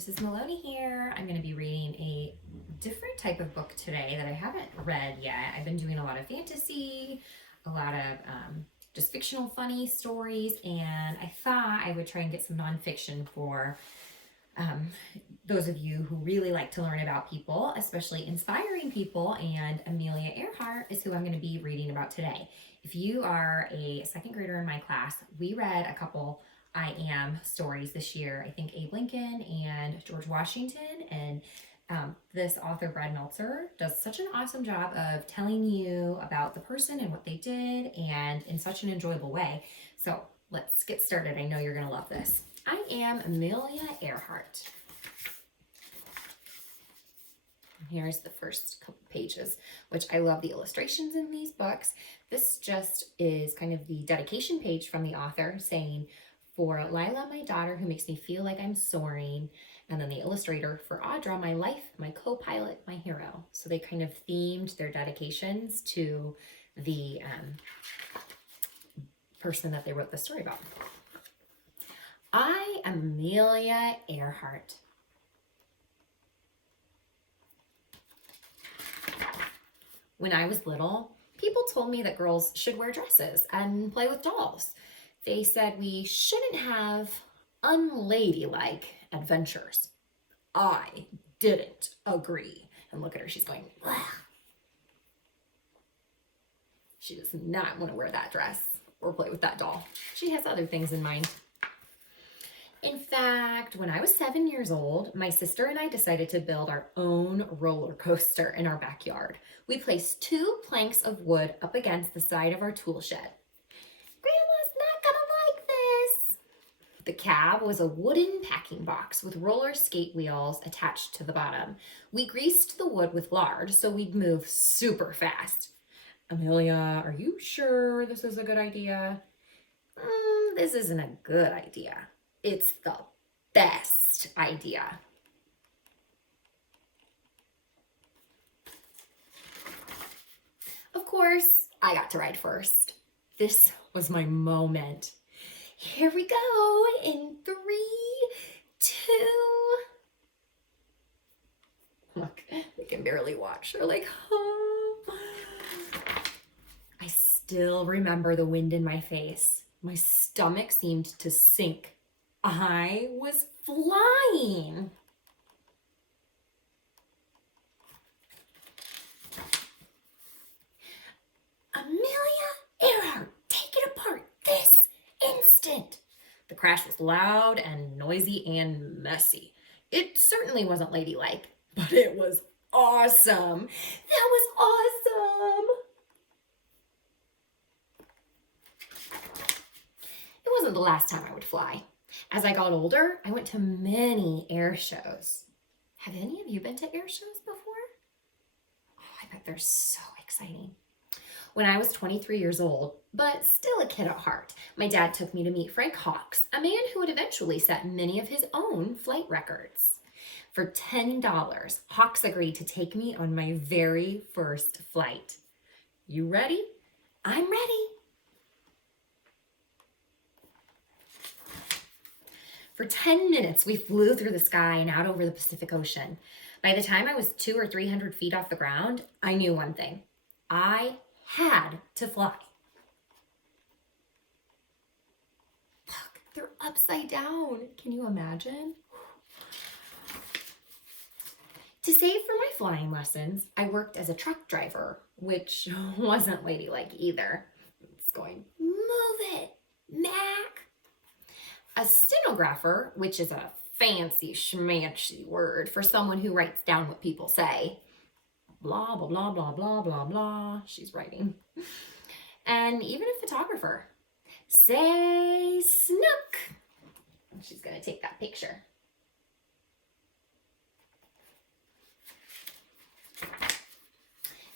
Mrs. Maloney here. I'm going to be reading a different type of book today that I haven't read yet. I've been doing a lot of fantasy, a lot of just fictional funny stories, and I thought I would try and get some nonfiction for um, those of you who really like to learn about people, especially inspiring people, and Amelia Earhart is who I'm going to be reading about today. If you are a second grader in my class, we read a couple I Am stories this year. I think Abe Lincoln and George Washington, and this author, Brad Meltzer, does such an awesome job of telling you about the person and what they did, and in such an enjoyable way. So let's get started. I know you're going to love this. I Am Amelia Earhart. Here's the first couple pages, which I love the illustrations in these books. This just is kind of the dedication page from the author saying, "For Lila, my daughter, who makes me feel like I'm soaring." And then the illustrator, "For Audra, my life, my co-pilot, my hero." So they kind of themed their dedications to the person that they wrote the story about. I am Amelia Earhart. When I was little, people told me that girls should wear dresses and play with dolls. They said we shouldn't have unladylike adventures. I didn't agree. And look at her, she's going, "Ugh." She does not want to wear that dress or play with that doll. She has other things in mind. In fact, when I was 7 years old, my sister and I decided to build our own roller coaster in our backyard. We placed 2 planks of wood up against the side of our tool shed. "Grandma's not gonna like this." The cab was a wooden packing box with roller skate wheels attached to the bottom. We greased the wood with lard so we'd move super fast. "Amelia, are you sure this is a good idea?" This isn't a good idea. It's the best idea." Of course, I got to ride first. This was my moment. Here we go in 3, 2. Look, they can barely watch. They're like, "Oh." I still remember the wind in my face. My stomach seemed to sink. I was flying. "Amelia Earhart, take it apart this instant." The crash was loud and noisy and messy. It certainly wasn't ladylike, but it was awesome. That was awesome. It wasn't the last time I would fly. As I got older, I went to many air shows. Have any of you been to air shows before? Oh, I bet they're so exciting. When I was 23 years old, but still a kid at heart, my dad took me to meet Frank Hawks, a man who would eventually set many of his own flight records. For $10, Hawks agreed to take me on my very first flight. You ready? I'm ready. For 10 minutes, we flew through the sky and out over the Pacific Ocean. By the time I was 200 or 300 feet off the ground, I knew one thing. I had to fly. Look, they're upside down. Can you imagine? To save for my flying lessons, I worked as a truck driver, which wasn't ladylike either. It's going, "Move it, Mac." A stenographer, which is a fancy schmancy word for someone who writes down what people say. Blah, blah, blah, blah, blah, blah, blah. She's writing. And even a photographer. Say snook. She's going to take that picture.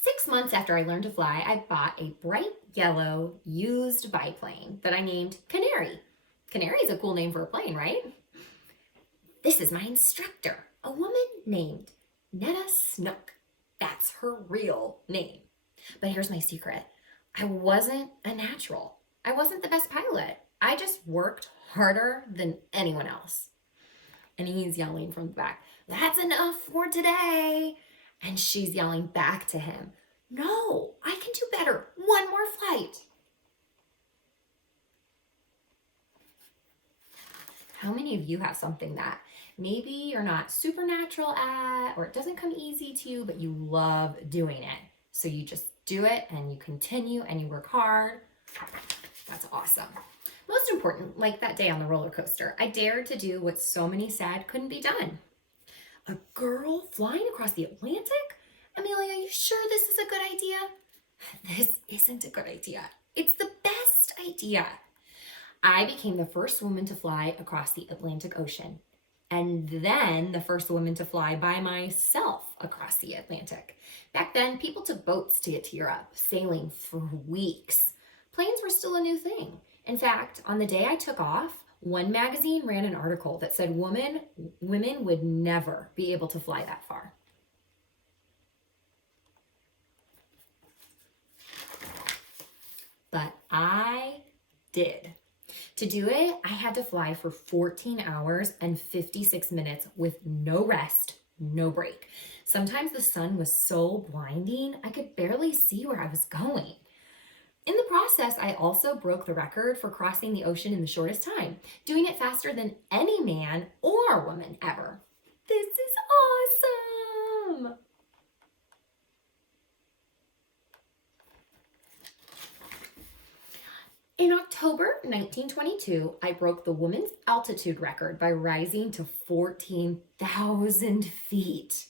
Six months after I learned to fly, I bought a bright yellow used biplane that I named Canary. Canary's a cool name for a plane, right? This is my instructor, a woman named Netta Snook. That's her real name. But here's my secret. I wasn't a natural. I wasn't the best pilot. I just worked harder than anyone else. And he's yelling from the back, "That's enough for today." And she's yelling back to him, "No, I can do better. One more flight." How many of you have something that maybe you're not supernatural at, or it doesn't come easy to you, but you love doing it? So you just do it and you continue and you work hard. That's awesome. Most important, like that day on the roller coaster, I dared to do what so many said couldn't be done. A girl flying across the Atlantic? Amelia, you sure this is a good idea? This isn't a good idea. It's the best idea. I became the first woman to fly across the Atlantic Ocean, and then the first woman to fly by myself across the Atlantic. Back then, people took boats to get to Europe, sailing for weeks. Planes were still a new thing. In fact, on the day I took off, one magazine ran an article that said women would never be able to fly that far. But I did. To do it, I had to fly for 14 hours and 56 minutes with no rest, no break. Sometimes the sun was so blinding, I could barely see where I was going. In the process, I also broke the record for crossing the ocean in the shortest time, doing it faster than any man or woman ever. This is awesome! In October 1922, I broke the women's altitude record by rising to 14,000 feet.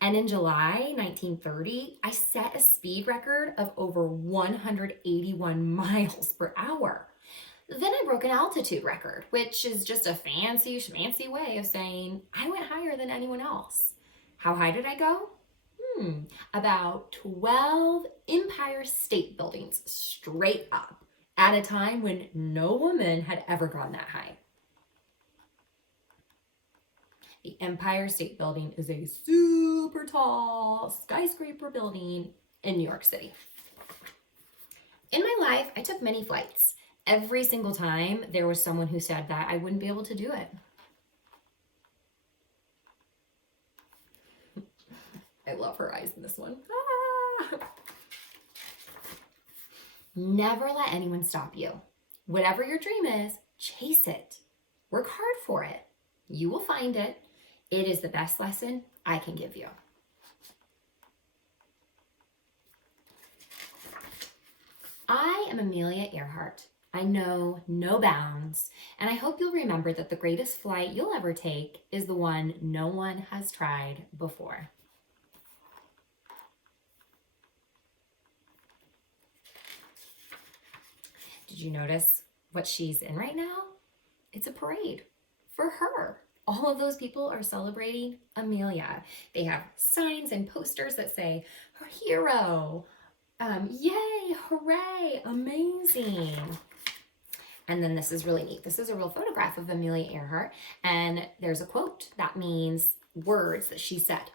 And in July 1930, I set a speed record of over 181 miles per hour. Then I broke an altitude record, which is just a fancy schmancy way of saying I went higher than anyone else. How high did I go? About 12 Empire State Buildings straight up at a time when no woman had ever gone that high. The Empire State Building is a super tall skyscraper building in New York City. In my life, I took many flights. Every single time, there was someone who said that I wouldn't be able to do it. I love her eyes in this one. Never let anyone stop you. Whatever your dream is, chase it. Work hard for it. You will find it. It is the best lesson I can give you. I am Amelia Earhart. I know no bounds, and I hope you'll remember that the greatest flight you'll ever take is the one no one has tried before. Did you notice what she's in right now? It's a parade for her. All of those people are celebrating Amelia. They have signs and posters that say, her hero, yay, hooray, amazing. And then this is really neat. This is a real photograph of Amelia Earhart, and there's a quote that means words that she said.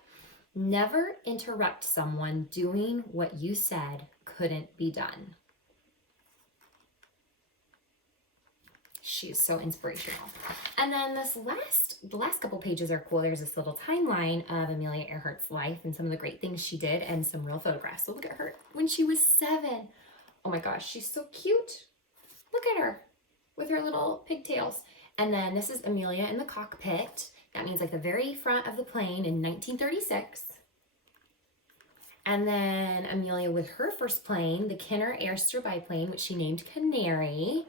Never interrupt someone doing what you said couldn't be done. She's so inspirational. And then the last couple pages are cool. There's this little timeline of Amelia Earhart's life and some of the great things she did and some real photographs. So look at her when she was 7. Oh my gosh, she's so cute. Look at her with her little pigtails. And then this is Amelia in the cockpit. That means like the very front of the plane in 1936. And then Amelia with her first plane, the Kinner Airster biplane, which she named Canary.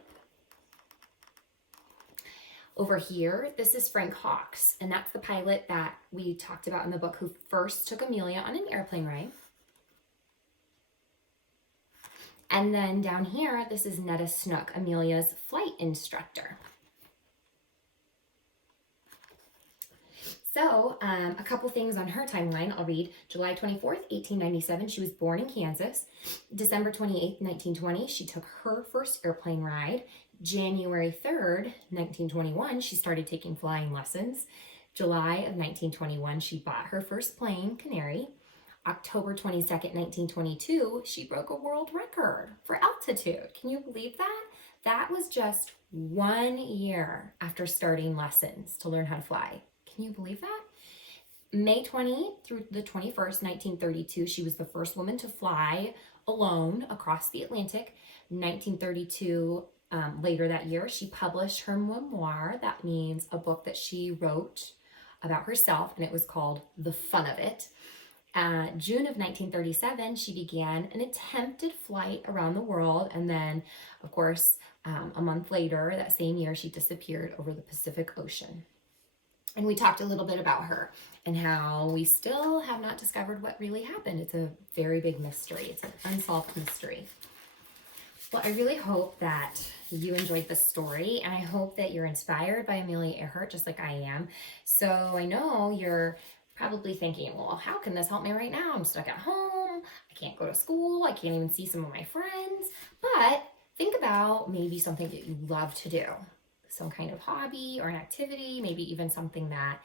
Over here, this is Frank Hawks, and that's the pilot that we talked about in the book who first took Amelia on an airplane ride. And then down here, this is Netta Snook, Amelia's flight instructor. So a couple things on her timeline. I'll read. July 24th, 1897, she was born in Kansas. December 28th, 1920, she took her first airplane ride. January 3rd, 1921, she started taking flying lessons. July of 1921, she bought her first plane, Canary. October 22nd, 1922, she broke a world record for altitude. Can you believe that? That was just 1 year after starting lessons to learn how to fly. Can you believe that? May 20 through the 21st, 1932, she was the first woman to fly alone across the Atlantic. 1932, later that year, she published her memoir. That means a book that she wrote about herself, and it was called The Fun of It. June of 1937, she began an attempted flight around the world, and then, of course, a month later, that same year, she disappeared over the Pacific Ocean. And we talked a little bit about her and how we still have not discovered what really happened. It's a very big mystery. It's an unsolved mystery. Well, I really hope that you enjoyed this story, and I hope that you're inspired by Amelia Earhart just like I am. So I know you're probably thinking, well, how can this help me right now? I'm stuck at home. I can't go to school. I can't even see some of my friends. But think about maybe something that you love to do. Some kind of hobby or an activity, maybe even something that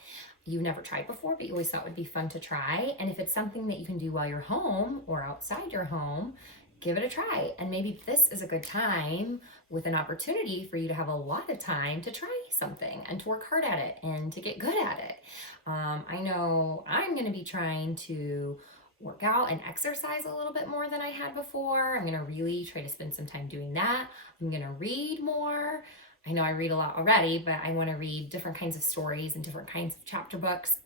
you've never tried before, but you always thought would be fun to try. And if it's something that you can do while you're home or outside your home, give it a try. And maybe this is a good time with an opportunity for you to have a lot of time to try something and to work hard at it and to get good at it. I know I'm going to be trying to work out and exercise a little bit more than I had before. I'm going to really try to spend some time doing that. I'm going to read more. I know I read a lot already, but I want to read different kinds of stories and different kinds of chapter books.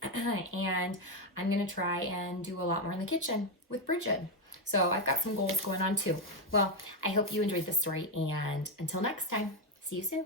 And I'm going to try and do a lot more in the kitchen with Bridget. So I've got some goals going on too. Well, I hope you enjoyed this story, and until next time, see you soon.